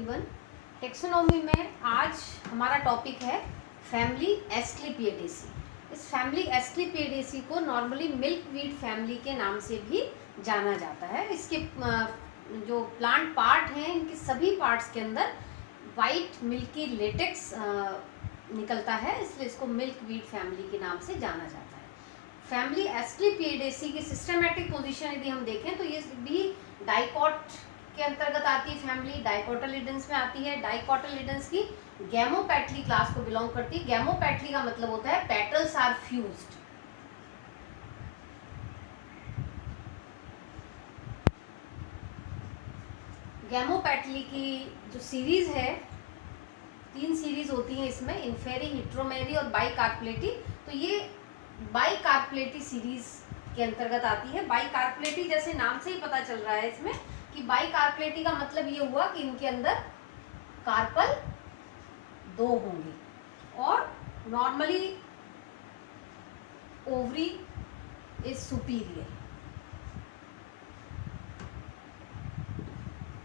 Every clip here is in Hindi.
एवरीवन। टेक्सोनॉमी में आज हमारा टॉपिक है फैमिली एस्क्लेपिएडेसी। इस फैमिली एस्क्लेपिएडेसी को नॉर्मली मिल्कवीड फैमिली के नाम से भी जाना जाता है। इसके जो प्लांट पार्ट हैं, इनके सभी पार्ट्स के अंदर वाइट मिल्की लेटेक्स निकलता है, इसलिए इसको मिल्कवीड फैमिली के नाम से जाना जाता है। फैमिली एस्क्लेपिएडेसी की सिस्टमेटिक पोजीशन यदि हम देखें तो ये भी डाइकॉट के अंतर्गत आती है। फैमिली डाइकोटिलिडेंस में आती है। डाइकोटिलिडेंस की गैमोपेटली क्लास को बिलोंग करती है। गैमोपेटली का मतलब होता है पेटल्स आर फ्यूज्ड। गैमोपेटली की जो सीरीज है, 3 सीरीज होती हैं इसमें, इन्फेरी, हिट्रोमेरी और बाइकार्पलेटी। तो ये बाइकार्पलेटी सीरीज के अंतर्गत आती है। बाइकार्पलेटी जैसे नाम से ही पता चल रहा है इसमें कि बाइकार्पलेटी का मतलब ये हुआ कि इनके अंदर कार्पल 2 होंगे और नॉर्मली ओवरी इज सुपीरियर,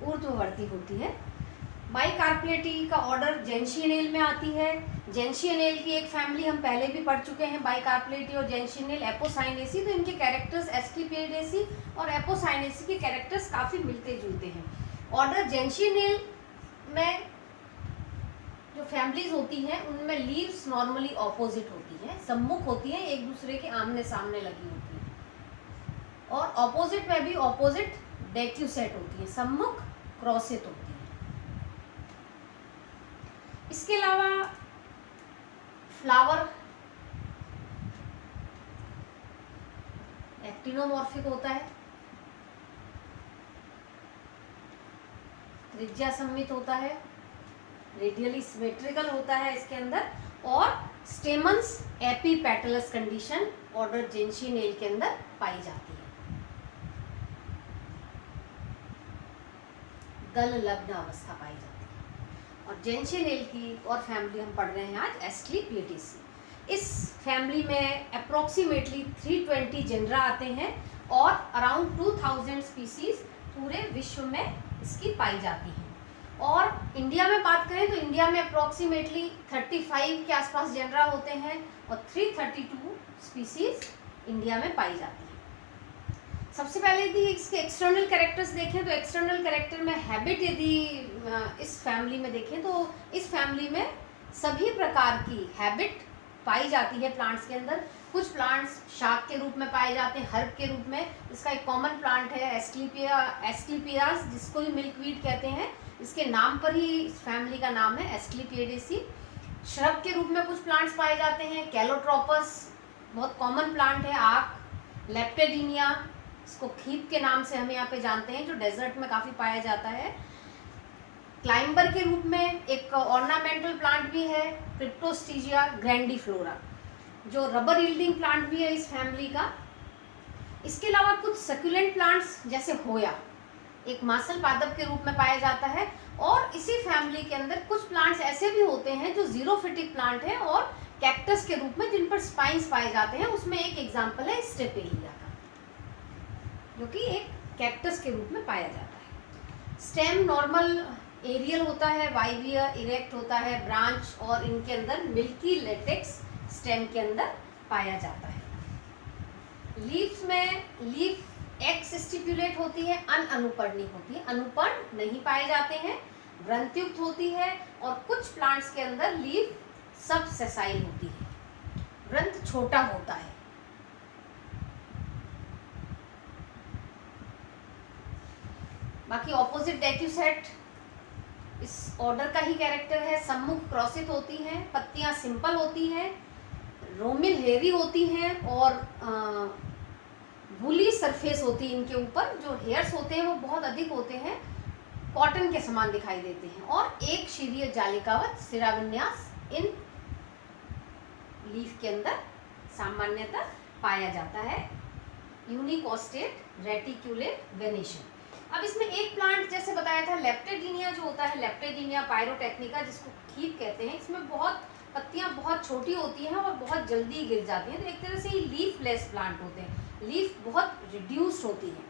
ऊर्ध्ववर्ती होती है। बाइकार्पलेटी का ऑर्डर जेंशियनेल में आती है। जेंशियनेल की एक फैमिली हम पहले भी पढ़ चुके हैं, बाइकार्पलेटी और जेंशियनेल, एपोसाइनेसी। तो इनके कैरेक्टर्स एस्क्लेपिएडेसी और एपोसाइनेसी के कैरेक्टर्स काफ़ी मिलते जुलते हैं। ऑर्डर जेंशियनेल में जो फैमिलीज होती हैं उनमें लीव्स नॉर्मली ऑपोजिट होती हैं, सम्मुख होती हैं, एक दूसरे के आमने सामने लगी होती हैं। और ऑपोजिट में भी ऑपोजिट डेक्यूसेट होती है, सम्मुख क्रॉसित होती है। इसके अलावा फ्लावर एक्टिनोमॉर्फिक होता है, त्रिज्या सम्मित होता है, रेडियली सिमेट्रिकल होता है इसके अंदर, और स्टेमन्स एपीपेटलस कंडीशन ऑर्डर जेंशियनेल के अंदर पाई जाती है। दल लग्न अवस्था पाई जाती है। और जेंशियनेल की और फैमिली हम पढ़ रहे हैं आज एस्क्लेपिएडेसी। इस फैमिली में अप्रोक्सीमेटली 320 जेनरा आते हैं और अराउंड 2000 स्पीसीज पूरे विश्व में इसकी पाई जाती हैं। और इंडिया में बात करें तो इंडिया में अप्रोक्सीमेटली 35 के आसपास जेनरा होते हैं और 332 स्पीसीज इंडिया में पाई जाती है। सबसे पहले यदि इसके एक्सटर्नल कैरेक्टर्स देखें तो एक्सटर्नल कैरेक्टर में हैबिट यदि इस फैमिली में देखें तो इस फैमिली में सभी प्रकार की हैबिट पाई जाती है प्लांट्स के अंदर। कुछ प्लांट्स शाक के रूप में पाए जाते हैं, हर्ब के रूप में। इसका एक कॉमन प्लांट है एस्क्लेपियास, जिसको ही मिल्कवीड कहते हैं। इसके नाम पर ही इस फैमिली का नाम है एस्क्लेपिएडेसी। श्रब के रूप में कुछ प्लांट्स पाए जाते हैं। कैलोट्रोपस बहुत कॉमन प्लांट है। आक, लेप्टेडिनिया, इसको खीप के नाम से हम यहाँ पे जानते हैं, जो डेजर्ट में काफ़ी पाया जाता है। क्लाइंबर के रूप में एक ऑर्नामेंटल प्लांट भी है, क्रिप्टोस्टिजिया ग्रैंडिफ्लोरा, जो रबर यील्डिंग प्लांट भी है इस फैमिली का। इसके अलावा कुछ सकुलेंट प्लांट्स जैसे होया एक मासल पादप के रूप में पाया जाता है। और इसी फैमिली के अंदर कुछ प्लांट्स ऐसे भी होते हैं जो जीरोफिटिक प्लांट है और कैक्टस के रूप में, जिन पर स्पाइन्स पाए जाते हैं। उसमें एक एग्जाम्पल है स्टेपेलिया का, जो कि एक कैक्टस के रूप में पाया जाता है। स्टेम नॉर्मल एरियल होता है, वाइवियर इरेक्ट होता है, ब्रांच, और इनके अंदर मिल्की लेटेक्स स्टेम के अंदर पाया जाता है। लीव्स में लीफ एक्स स्टिपुलेट होती है, अनुपर्णी होती है, अनुपर्ण नहीं पाए जाते हैं, व्रंतयुक्त होती है। और कुछ प्लांट्स के अंदर लीफ सब सेसाइल होती है, व्रंत छोटा होता है। बाकी ऑपोजिट डेक्यूसेट इस ऑर्डर का ही कैरेक्टर है। सम्मुख क्रॉसित होती हैं, पत्तियां सिंपल होती हैं, रोमिल हेयरी होती हैं और वुली सरफेस होती है इनके ऊपर। जो हेयर्स होते हैं वो बहुत अधिक होते हैं, कॉटन के समान दिखाई देते हैं। और एक शीरीय जालिकावत सिराविन्यास इन लीफ के अंदर सामान्यतः पाया जाता है। यूनिकोस्टेट रेटिक्युलेट वेनेशन। अब इसमें एक प्लांट जैसे बताया था लेप्टेडिनिया जो होता है, लेप्टेडिनिया पायरोटेक्निका, जिसको खीप कहते हैं, इसमें बहुत पत्तियां बहुत छोटी होती हैं और बहुत जल्दी गिर जाती हैं। तो एक तरह से ये लीफलेस प्लांट होते हैं, लीफ बहुत रिड्यूस्ड होती है,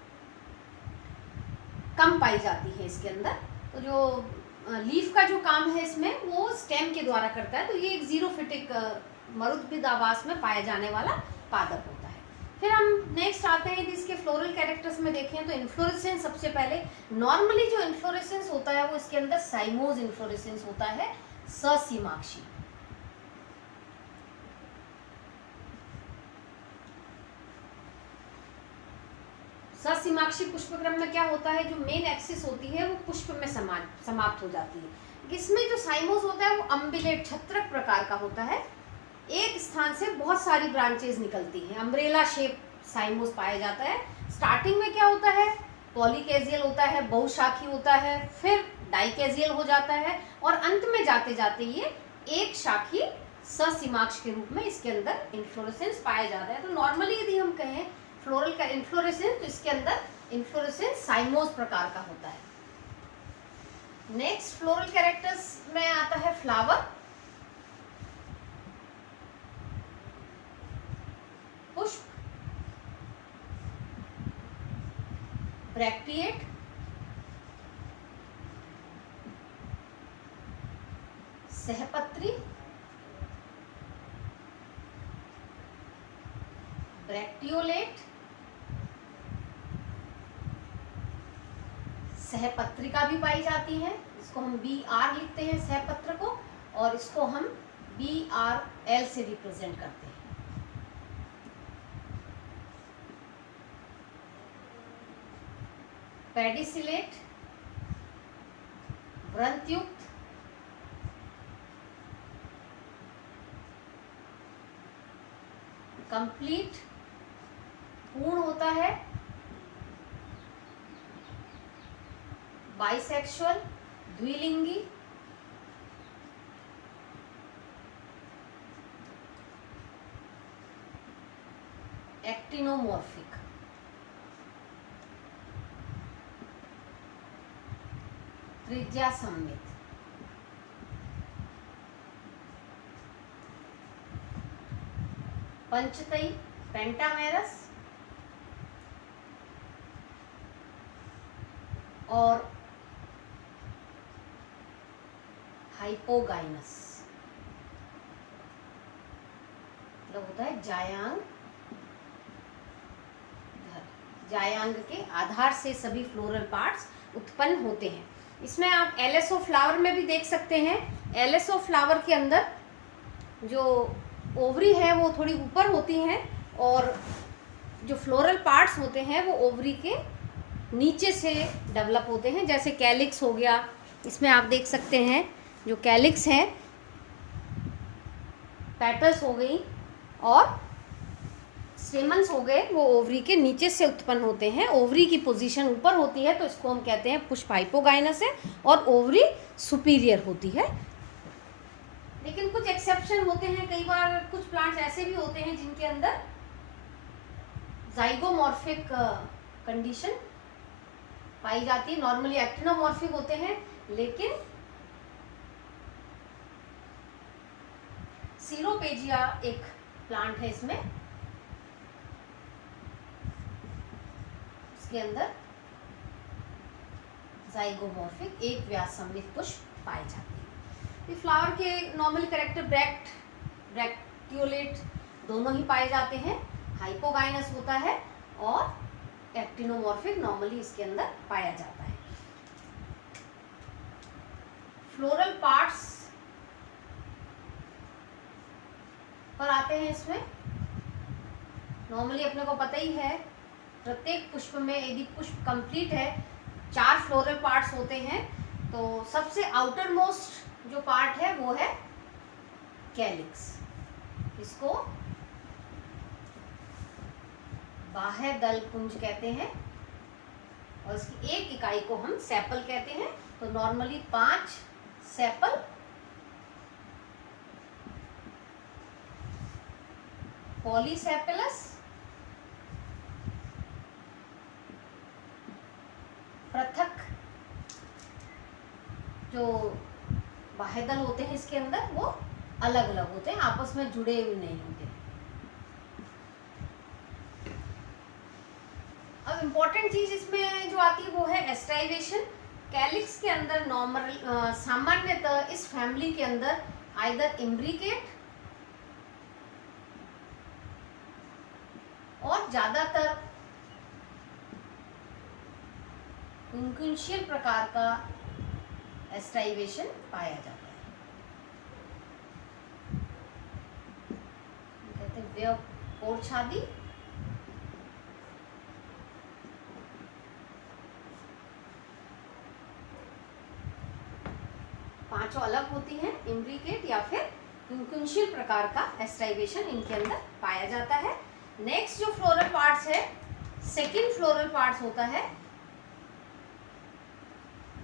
कम पाई जाती है इसके अंदर। तो जो लीफ का जो काम है इसमें वो स्टेम के द्वारा करता है। तो ये एक जीरोफिटिक मरुद्भिद आवास में पाया जाने वाला पादप होता है। फिर हम नेक्स्ट आते हैं, इसके फ्लोरल कैरेक्टर्स में देखें तो इन्फ्लोरेसेंस सबसे पहले, नॉर्मली जो इन्फ्लोरेसेंस होता है वो इसके अंदर साइमोज इन्फ्लोरेसेंस होता है, ससीमाक्षी। ससीमाक्षी पुष्पक्रम में क्या होता है, जो मेन एक्सिस होती है वो पुष्प में समाप्त हो जाती है। इसमें जो साइमोज होता है वो अम्बिलेट छत्रक प्रकार का होता है, एक स्थान से बहुत सारी ब्रांचेस निकलती हैं, अम्ब्रेला शेप साइमोस पाया जाता है। स्टार्टिंग में क्या होता है, पॉलीकेजियल होता है, बहुशाखी होता है, फिर डाइकेजियल हो जाता है और अंत में जाते जाते ये एक शाखी ससीमाक्ष के रूप में इसके अंदर इन्फ्लोरेसेंस पाया जाता है। तो नॉर्मली यदि हम कहें फ्लोरल का इन्फ्लोरेसेंस, तो इसके अंदर इन्फ्लोरेसेंस साइमोस प्रकार का होता है। नेक्स्ट फ्लोरल कैरेक्टर्स में आता है फ्लावर, पुष्प, ब्रैक्टिएट, सहपत्री, ब्रैक्टियोलेट, सहपत्रिका भी पाई जाती है, इसको हम BR लिखते हैं सहपत्र को, और इसको हम BRL से रिप्रेजेंट करते हैं। पेडिसिलेट, व्रंतयुक्त, कंप्लीट पूर्ण होता है, बाइसेक्सुअल द्विलिंगी, एक्टिनोमॉर्फिक। त्रिज्या सममित, पंचतई पेंटामेरस और हाइपोगाइनस, मतलब होता है जायांग। जायांग के आधार से सभी फ्लोरल पार्ट्स उत्पन्न होते हैं। इसमें आप LSO फ्लावर में भी देख सकते हैं। LSO फ्लावर के अंदर जो ओवरी है वो थोड़ी ऊपर होती है और जो फ्लोरल पार्ट्स होते हैं वो ओवरी के नीचे से डेवलप होते हैं। जैसे कैलिक्स हो गया, इसमें आप देख सकते हैं जो कैलिक्स है, पेटल्स हो गई और स्टेमन्स हो गए, वो ओवरी के नीचे से उत्पन्न होते हैं। ओवरी की पोजीशन ऊपर होती है तो इसको हम कहते हैं पुष्प हाइपोगाइनस है, और ओवरी सुपीरियर होती है। लेकिन कुछ एक्सेप्शन होते हैं, कई बार कुछ प्लांट्स ऐसे भी होते हैं जिनके अंदर जाइगोमॉर्फिक कंडीशन पाई जाती है। नॉर्मली एक्टिनोमॉर्फिक होते हैं, लेकिन सीरोपेजिया एक प्लांट है, इसमें इसके अंदर जाइगोमॉर्फिक एक व्यास सममित पुष्प पाए जाते हैं। ये फ्लावर के नॉर्मल कैरेक्टर ब्रैक्टियोलेट दोनों ही पाए जाते हैं, हाइपोगाइनस होता है और एक्टिनोमॉर्फिक नॉर्मली इसके अंदर पाया जाता है। फ्लोरल पार्ट्स पर आते हैं। इसमें नॉर्मली अपने को पता ही है, प्रत्येक पुष्प में यदि पुष्प कंप्लीट है 4 फ्लोरल पार्ट्स होते हैं, तो सबसे आउटर मोस्ट जो पार्ट है वो है कैलिक्स। इसको बाह्य दल पुंज कहते हैं और इसकी एक इकाई को हम सेपल कहते हैं। तो नॉर्मली 5 सेपल, पॉलीसेपेलस, पृथक जो बाह्यदल होते हैं इसके अंदर वो अलग अलग होते हैं, आपस में जुड़े हुए नहीं होते। अब इम्पोर्टेंट चीज इसमें जो आती है वो है एस्टाइवेशन। कैलिक्स के अंदर नॉर्मल सामान्यतः इस फैमिली के अंदर आइदर इम्ब्रिकेट और ज्यादातर क्विंकुंशियल प्रकार का एस्टाइवेशन पाया जाता है। कहते हैं व्यवच्छादी पांचों अलग होती हैं, इम्ब्रिकेट या फिर क्विंकुंशियल प्रकार का एस्टाइवेशन इनके अंदर पाया जाता है। नेक्स्ट जो फ्लोरल पार्ट्स है, सेकंड फ्लोरल पार्ट्स होता है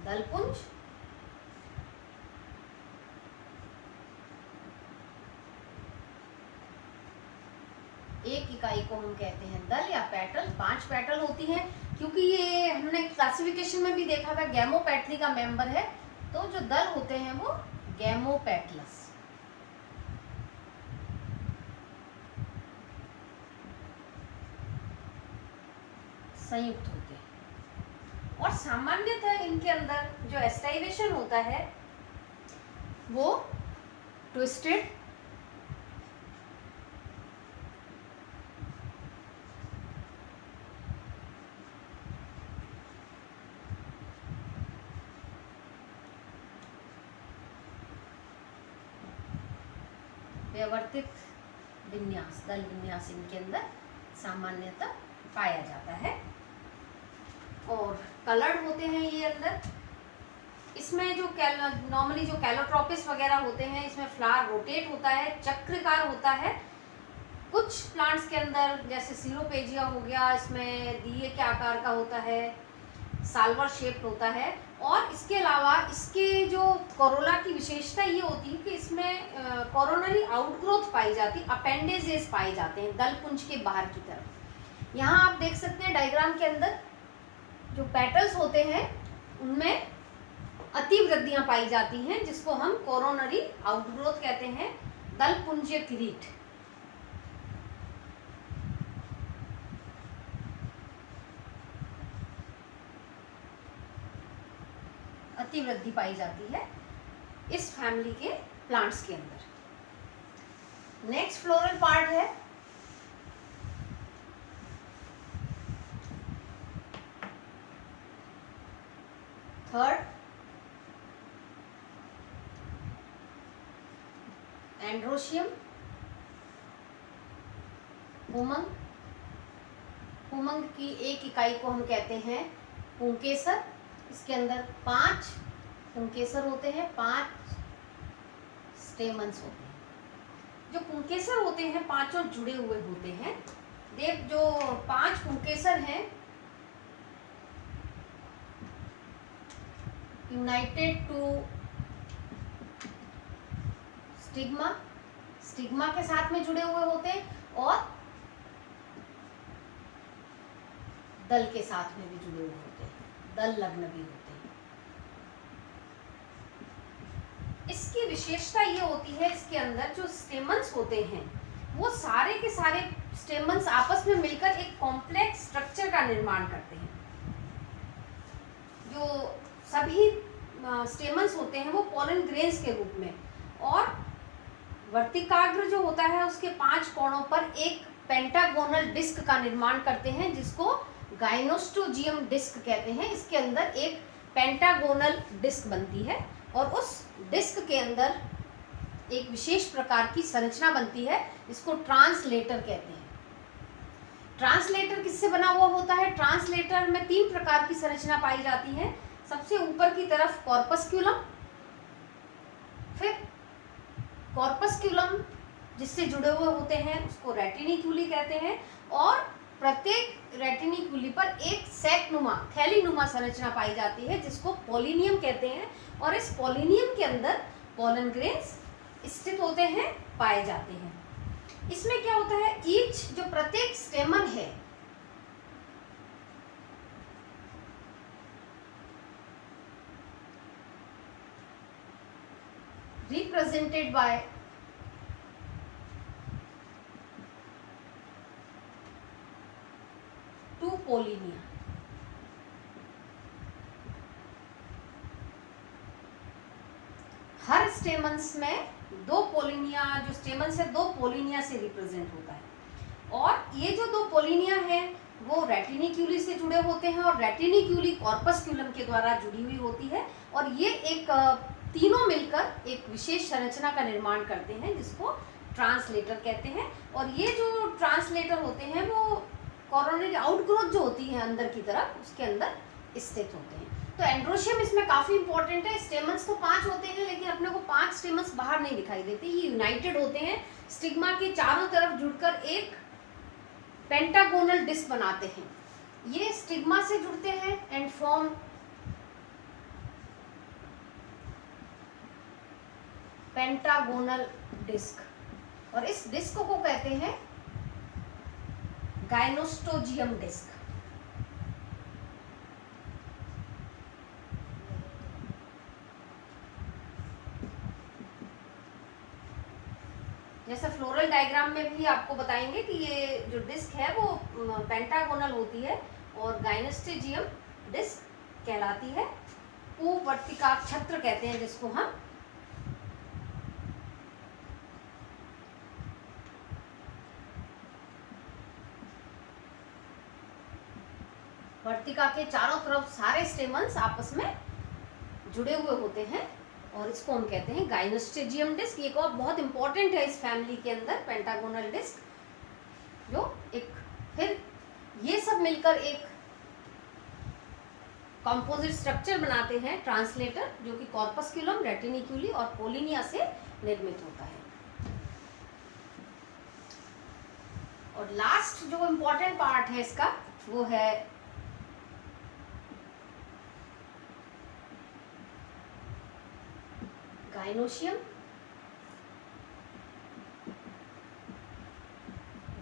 दलपुंज, एक इकाई को हम कहते हैं दल या पेटल। 5 पेटल होती हैं, क्योंकि ये हमने क्लासिफिकेशन में भी देखा था गैमोपेटली का मेंबर है, तो जो दल होते हैं वो गैमोपेटलस। संयुक्त होते हैं और सामान्यतः इनके अंदर जो एस्टाइवेशन होता है वो ट्विस्टेड व्यवस्थित विन्यास, दल विन्यास इनके अंदर सामान्यतः पाया जाता है। और कलर्ड होते हैं ये अंदर। इसमें जो नॉर्मली जो कैलोट्रोपिस वगैरह होते हैं, इसमें फ्लावर रोटेट होता है, चक्राकार होता है। कुछ प्लांट्स के अंदर जैसे सीरोपेजिया हो गया, इसमें दिए के आकार का होता है, साल्वर शेप्ड होता है। और इसके अलावा इसके जो कोरोला की विशेषता ये होती है कि इसमें कोरोनरी आउटग्रोथ पाई जाती है, अपेंडेजेस पाए जाते हैं दल पुंज के बाहर की तरफ। यहाँ आप देख सकते हैं डायग्राम के अंदर जो पेटल्स होते हैं उनमें अतिवृद्धियां पाई जाती हैं, जिसको हम कोरोनरी आउटग्रोथ कहते हैं, दल पुंजीय किरीट। अतिवृद्धि पाई जाती है इस फैमिली के प्लांट्स के अंदर। नेक्स्ट फ्लोरल पार्ट है थर्ड एंड्रोशियम पुमंग। पुमंग की एक इकाई को हम कहते हैं पुंकेसर। इसके अंदर 5 पुंकेसर होते हैं, 5 स्टेमन्स होते हैं। जो पुंकेसर होते हैं पांचों जुड़े हुए होते हैं। देख जो 5 पुंकेसर हैं यूनाइटेड टू स्टिग्मा, स्टिग्मा के साथ में जुड़े हुए होते हैं और दल के साथ में भी जुड़े हुए होते हैं, दल लग्न भी होते हैं। इसकी विशेषता ये होती है, इसके अंदर जो स्टेमन्स होते हैं वो सारे के सारे स्टेमन्स आपस में मिलकर एक कॉम्प्लेक्स स्ट्रक्चर का निर्माण करते हैं। जो सभी स्टेमन्स होते हैं वो पोलन ग्रेन्स के रूप में, और वर्तिकाग्र जो होता है उसके 5 कोणों पर एक पेंटागोनल डिस्क का निर्माण करते हैं, जिसको गाइनोस्टोजियम डिस्क कहते हैं। इसके अंदर एक पेंटागोनल डिस्क बनती है और उस डिस्क के अंदर एक विशेष प्रकार की संरचना बनती है, इसको ट्रांसलेटर कहते हैं। ट्रांसलेटर किससे बना हुआ होता है? ट्रांसलेटर में 3 प्रकार की संरचना पाई जाती है। सबसे ऊपर की तरफ कॉर्पस्क्यूलम, फिर कॉर्पस्क्यूलम जिससे जुड़े हुए होते हैं उसको रेटिनिक्यूली कहते हैं, और प्रत्येक रेटिनिक्यूली पर एक सैकनुमा थैलीनुमा संरचना पाई जाती है जिसको पोलिनियम कहते हैं। और इस पोलिनियम के अंदर पोलन ग्रेन्स स्थित होते हैं, पाए जाते हैं। इसमें क्या होता है, ईच जो प्रत्येक स्टेमन है रिप्रेजेंटेड बाय टू पोलिनिया। हर स्टेमन्स में दो पोलिनिया, जो स्टेमन्स है दो पोलिनिया से रिप्रेजेंट होता है। और ये जो दो पोलिनिया है वो रेटिनिक्यूली से जुड़े होते हैं और रेटिनिक्यूली कॉर्पस्क्यूलम के द्वारा जुड़ी हुई होती है। और ये एक तीनों मिलकर एक विशेष संरचना का निर्माण करते हैं जिसको ट्रांसलेटर कहते हैं। और ये जो ट्रांसलेटर होते हैं वो कोरोनरी आउटग्रोथ जो होती है अंदर की तरफ, उसके अंदर स्थित होते हैं। तो एंड्रोशियम इसमें काफी इंपॉर्टेंट है। स्टेमन्स तो 5 होते हैं लेकिन अपने को 5 स्टेमन्स बाहर नहीं दिखाई देते, ये यूनाइटेड होते हैं, स्टिग्मा के चारों तरफ जुड़कर एक पेंटागोनल डिस्क बनाते हैं। ये स्टिग्मा से जुड़ते हैं एंड फॉर्म पेंटागोनल डिस्क, और इस डिस्क को कहते हैं गाइनोस्टोजियम डिस्क। जैसा फ्लोरल डायग्राम में भी आपको बताएंगे कि ये जो डिस्क है वो पेंटागोनल होती है और गाइनोस्टोजियम डिस्क कहलाती है। पूवर्तिका छत्र कहते हैं जिसको हम। वर्तिका के चारों तरफ सारे स्टेमन्स आपस में जुड़े हुए होते हैं और इसको हम कहते हैं गाइनोस्टोजियम डिस्क। ये और बहुत इंपॉर्टेंट है इस फैमिली के अंदर, पेंटागोनल डिस्क जो एक, फिर ये सब मिलकर एक कंपोजिट स्ट्रक्चर बनाते हैं ट्रांसलेटर, जो कि कॉर्पस्क्यूलम, रेटिनिक्यूली और पोलिनिया से निर्मित होता है। और लास्ट जो इंपॉर्टेंट पार्ट है इसका वो है गाइनोशियम,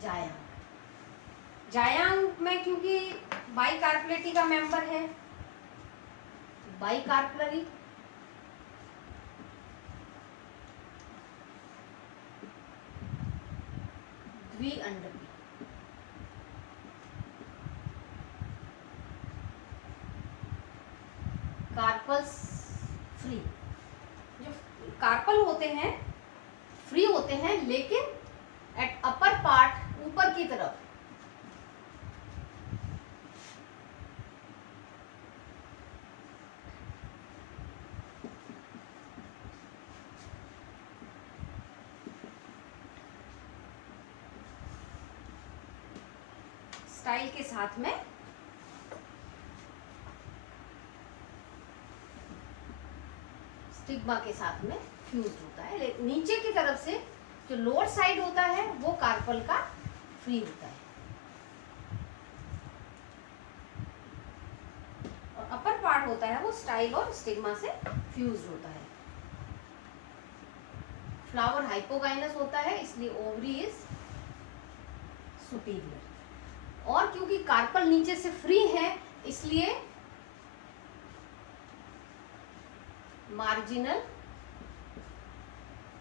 जायांग। जायांग में क्योंकि बाइकार्पलेटी का मेंबर है, बाइकार्पलरी, द्विअंडवी, कार्पल्स फ्री। जो कार्पल होते हैं फ्री होते हैं लेकिन एट अपर पार्ट, ऊपर की तरफ स्टाइल के साथ में स्टिग्मा के साथ में फ्यूज होता है। लेकिन नीचे की तरफ से जो लोअर साइड होता है वो कार्पल का फ्री होता है और अपर पार्ट होता है वो स्टाइल और स्टिग्मा से फ्यूज होता है। फ्लावर हाइपोगाइनस होता है इसलिए ओवरी इज सुपीरियर। और क्योंकि कार्पल नीचे से फ्री है इसलिए मार्जिनल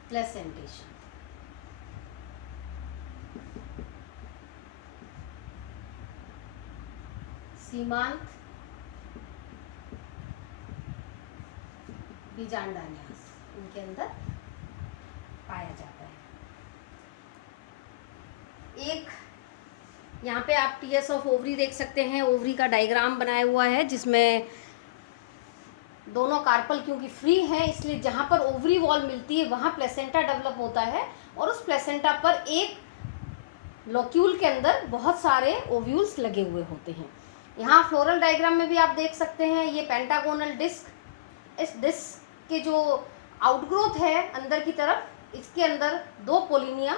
प्लेसेंटेशन। सीमांत बीजांडान्यास इनके अंदर पाया जाता है। एक यहाँ पे आप टीएस ऑफ ओवरी देख सकते हैं, ओवरी का डायग्राम बनाया हुआ है जिसमें दोनों कार्पल क्योंकि फ्री हैं इसलिए जहाँ पर ओवरी वॉल मिलती है वहाँ प्लेसेंटा डेवलप होता है और उस प्लेसेंटा पर एक लोक्यूल के अंदर बहुत सारे ओव्यूल्स लगे हुए होते हैं। यहाँ फ्लोरल डायग्राम में भी आप देख सकते हैं ये पेंटागोनल डिस्क, इस डिस्क के जो आउटग्रोथ है अंदर की तरफ, इसके अंदर दो पोलिनिया,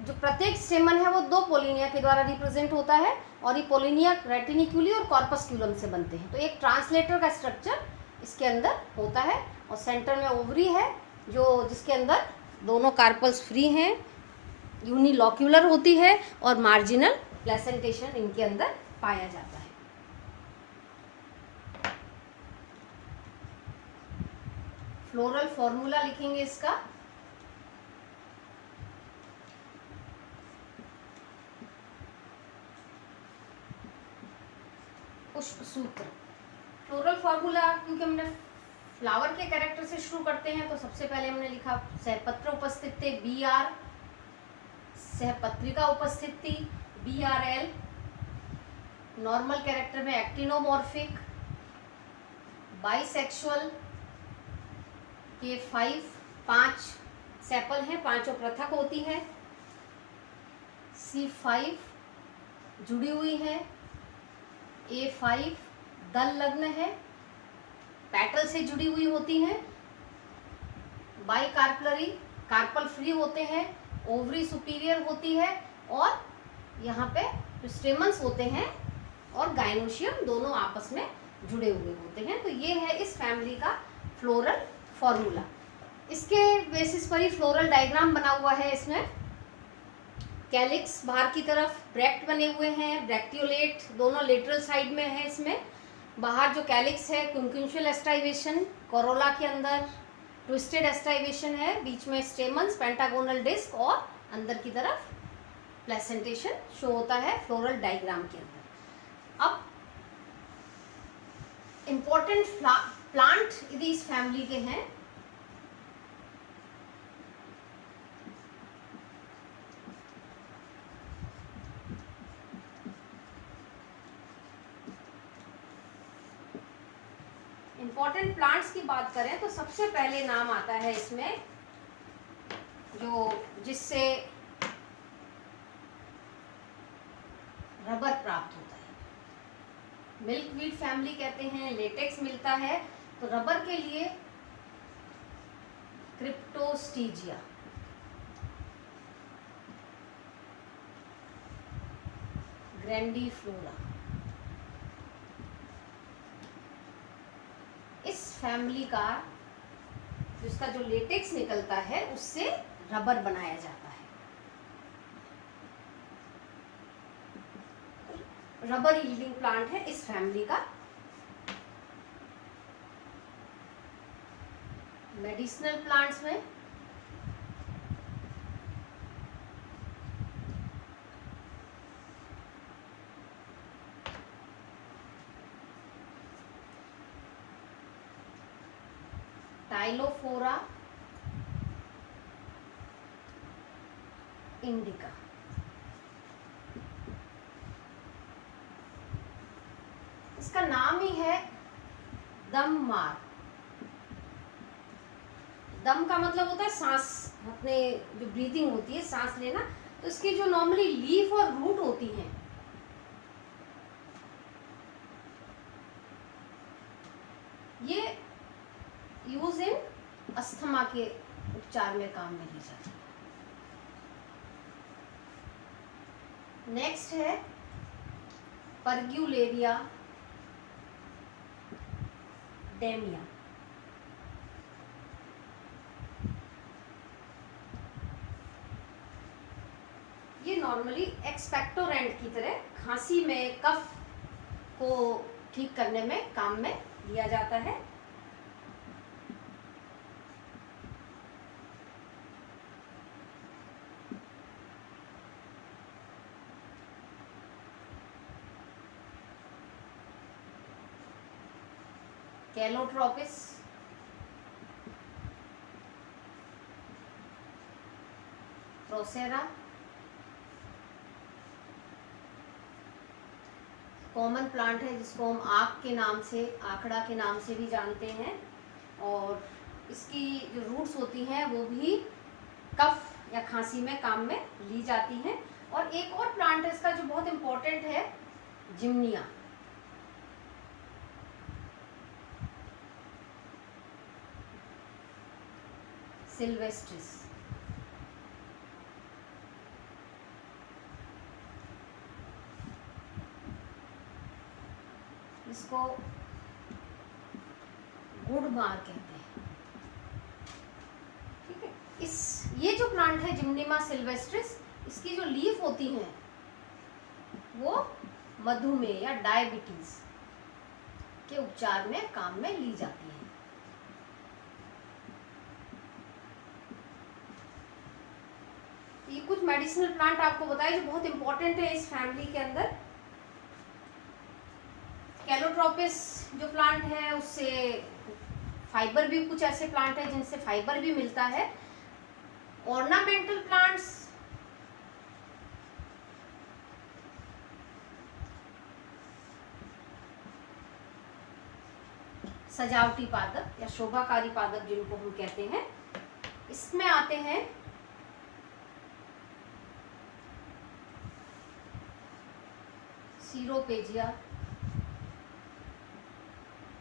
जो प्रत्येक स्टेमन है वो दो पोलिनिया के द्वारा रिप्रेजेंट होता है और ये पोलिनिया रेटिनिक्यूली और कॉर्पस्क्यूलम से बनते हैं। तो एक ट्रांसलेटर का स्ट्रक्चर इसके अंदर होता है और सेंटर में ओवरी है जो जिसके अंदर दोनों कार्पल्स फ्री हैं, यूनिलॉक्यूलर होती है और मार्जिनल प्लेसेंटेशन इनके अंदर पाया जाता है। फ्लोरल फॉर्मूला लिखेंगे इसका। पुष्प सूत्र। फ्लोरल फॉर्मूला क्योंकि हमने फ्लावर के कैरेक्टर से शुरू करते हैं। तो सबसे पहले हमने लिखा सहपत्र उपस्थिति BR, सहपत्रिका उपस्थिति BRL, नॉर्मल कैरेक्टर में एक्टिनोमॉर्फिक, बाइसेक्सुअल के 5 सेपल हैं, पांचों पृथक होती है। C5 जुड़ी हुई है, A5 दल लग्न है, पेटल से जुड़ी हुई होती हैं, बाई कार्पलरी, कार्पल फ्री होते हैं, ओवरी सुपीरियर होती है और यहाँ पे जो स्टेमन्स होते हैं और गाइनोशियम दोनों आपस में जुड़े हुए होते हैं। तो ये है इस फैमिली का फ्लोरल फॉर्मूला। इसके बेसिस पर ही फ्लोरल डायग्राम बना हुआ है। इसमें कैलिक्स बाहर की तरफ ब्रैक्ट बने हुए हैं, ब्रैक्टियोलेट दोनों लेटरल साइड में है। इसमें बाहर जो कैलिक्स है क्विंक्विंशियल एस्टाइवेशन, कोरोला के अंदर ट्विस्टेड एस्टाइवेशन है, बीच में स्टेमन्स, पेंटागोनल डिस्क और अंदर की तरफ प्लेसेंटेशन शो होता है फ्लोरल डायग्राम के अंदर। अब इम्पोर्टेंट प्लांट यदि इस फैमिली के हैं इम्पोर्टेंट प्लांट्स की बात करें तो सबसे पहले नाम आता है इसमें जिससे रबर प्राप्त होता है। मिल्कवीड फैमिली कहते हैं, लेटेक्स मिलता है। तो रबर के लिए क्रिप्टोस्टीजिया, ग्रैंडीफ्लोरा, इस फैमिली का जिसका जो लेटेक्स निकलता है उससे रबर बनाया जाता है। रबर यील्डिंग प्लांट है इस फैमिली का। मेडिसिनल प्लांट्स में टाइलोफोरा इंडिका, इसका नाम ही है दम मार। दम का मतलब होता है सांस, अपने जो ब्रीदिंग होती है, सांस लेना। तो इसकी जो नॉर्मली लीफ और रूट होती हैं ये यूज इन अस्थमा के उपचार में काम में ली जाती है। नेक्स्ट है परग्यूलेरिया डेमिया। ये नॉर्मली एक्सपेक्टोरेंट की तरह खांसी में, कफ को ठीक करने में काम में लिया जाता है। कैलोट्रोपिस, प्रोसेरा, कॉमन प्लांट है जिसको हम आक के नाम से, आकड़ा के नाम से भी जानते हैं। और इसकी जो रूट्स होती हैं वो भी कफ या खांसी में काम में ली जाती हैं। और एक और प्लांट है इसका जो बहुत इम्पोर्टेंट है, जिम्निया। सिल्वेस्ट्रिस, इसको गुड़मार कहते हैं। ठीक है, ये जो प्लांट है जिम्निमा सिल्वेस्ट्रिस, इसकी जो लीफ होती हैं वो मधुमेह या डायबिटीज के उपचार में काम में ली जाती है। ये कुछ मेडिसिनल प्लांट आपको बताए जो बहुत इंपॉर्टेंट है इस फैमिली के अंदर। कैलोट्रोपिस जो प्लांट है उससे फाइबर भी कुछ ऐसे प्लांट है जिनसे फाइबर भी मिलता है। ऑर्नामेंटल प्लांट्स सजावटी पादप या शोभाकारी पादप जिनको हम कहते हैं, इसमें आते हैं सीरोपेजिया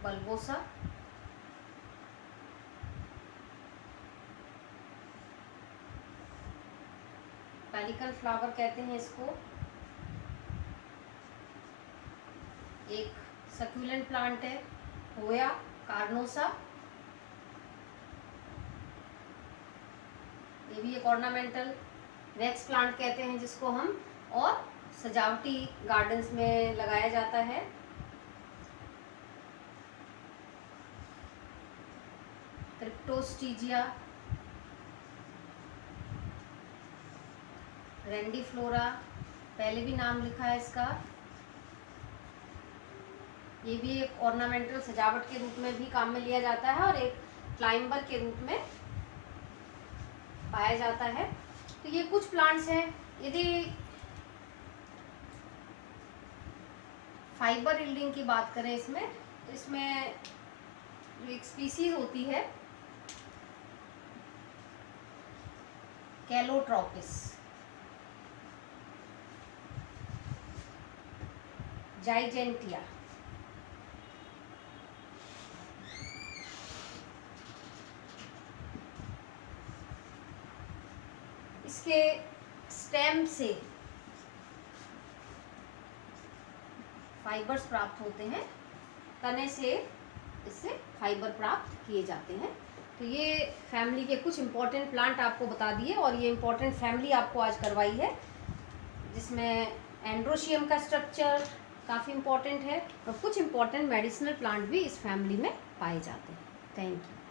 बल्बोसा, पेलिकल फ्लावर कहते हैं इसको। एक सक्यूलेंट प्लांट है होया कार्नोसा, ये भी एक ऑर्नामेंटल वैक्स प्लांट कहते हैं जिसको हम, और सजावटी गार्डन्स में लगाया जाता है। क्रिप्टोस्टीजिया, रेंडीफ्लोरा, पहले भी नाम लिखा है इसका, ये भी एक ऑर्नामेंटल सजावट के रूप में भी काम में लिया जाता है और एक क्लाइंबर के रूप में पाया जाता है। तो ये कुछ प्लांट्स हैं। यदि फाइबर यील्डिंग की बात करें इसमें, तो इसमें जो एक स्पीसीज होती है कैलोट्रोपिस, जाइजेंटिया, इसके स्टेम से फाइबर्स प्राप्त होते हैं, तने से इससे फाइबर प्राप्त किए जाते हैं। तो ये फैमिली के कुछ इम्पोर्टेंट प्लांट आपको बता दिए और ये इम्पोर्टेंट फैमिली आपको आज करवाई है, जिसमें एंड्रोशियम का स्ट्रक्चर काफ़ी इम्पोर्टेंट है और कुछ इम्पोर्टेंट मेडिसिनल प्लांट भी इस फैमिली में पाए जाते हैं। Thank you.